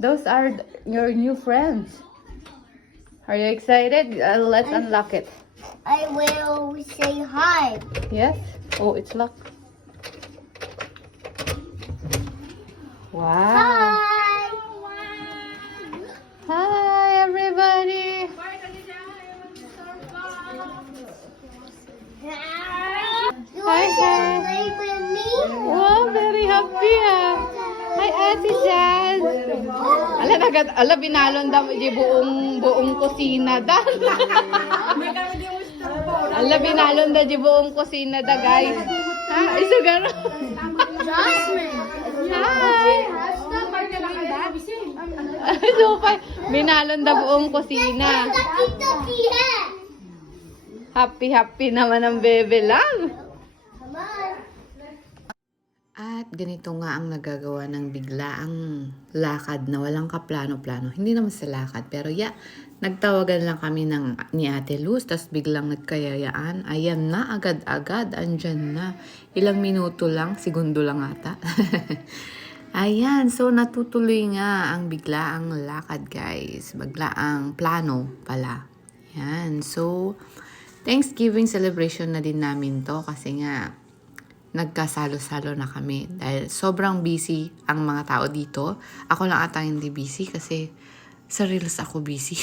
Those are your new friends. Are you excited? Let's unlock it. I will say hi. Yes? Oh, it's locked. Wow. Hi. Hi, everybody. You Hi, want to hi. play with me? Wow, very happy ah. Hi, Ate Jazz. Ala, binalon daw di buong kusina da. Ala, binalon da di buong kusina da, guys. Ha, isa gano'n. Jasmine. Hi. So, binalon da buong kusina. Happy naman ang bebe lang. Come on. At ganito nga ang nagagawa ng biglaang lakad na walang kaplano-plano. Hindi naman sa lakad, pero nagtawagan lang kami ni Ate Luz, tapos biglang nagkayayaan. Ayan na, agad-agad, andyan na. Ilang minuto lang, segundo lang ata. Ayan, so natutuloy nga ang biglaang lakad, guys. Biglaang plano pala. Ayan, so Thanksgiving celebration na din namin to kasi nga nagkasalo-salo na kami dahil sobrang busy ang mga tao dito. Ako lang ata hindi busy kasi sa reels ako busy.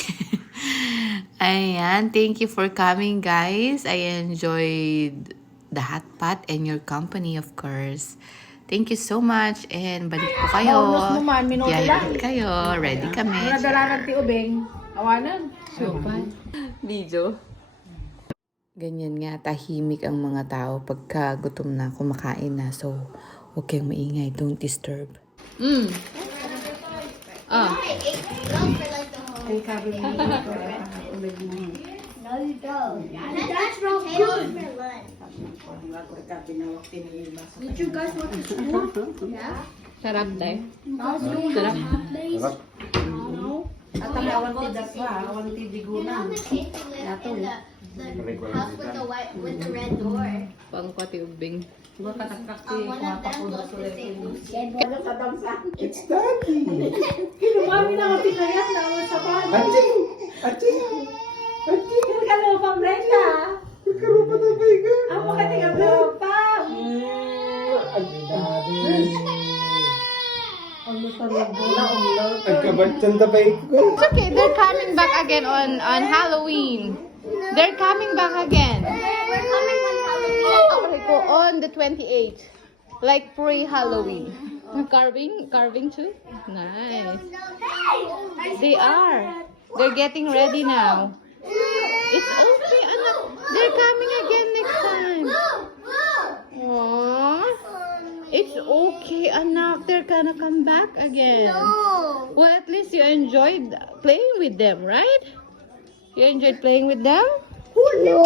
Ayan, thank you for coming, guys. I enjoyed the hot pot and your company, of course. Thank you so much and balik po kayo. Yayat kayo. Ready kami. Nadalaran ti ubeng. Awanan. Video. Ganyan nga, tahimik ang mga tao pagka gutom na, kumakain na. So, huwag kayong maingay. Don't disturb. Ah. Ay, kabi mo dito. Ubeng mo. No, you don't. That's potatoes for lunch. Did you guys want to school? Yeah. Sarap tayo. Sarap. At ang awan ti daswa, awan ti bigunan. The house with the red door. Pang pati ubing. Diba katakak ti One of them kumapapun looks sa the same. ulit. It's Daddy! Kinumami na ako ti kaya na ako sa bahay. Aching! Aching! Aching! Kaya ka na pang Brenda. Magkaroon pa na ba ka? Amo ka ti ka pa. Ay, Daddy! Ano talaga? Nagkabatsan na ba ko? It's okay, they're coming back again on Halloween. They're coming back again. We're coming on Halloween. Okay, go on the 28th. Like pre-Halloween. Carving too? Nice. They are. They're getting ready now. It's okay, anak. They're coming again next time. Aww. It's okay, anak. They're gonna come back again. No. Well, at least you enjoyed playing with them, right? You enjoyed playing with them?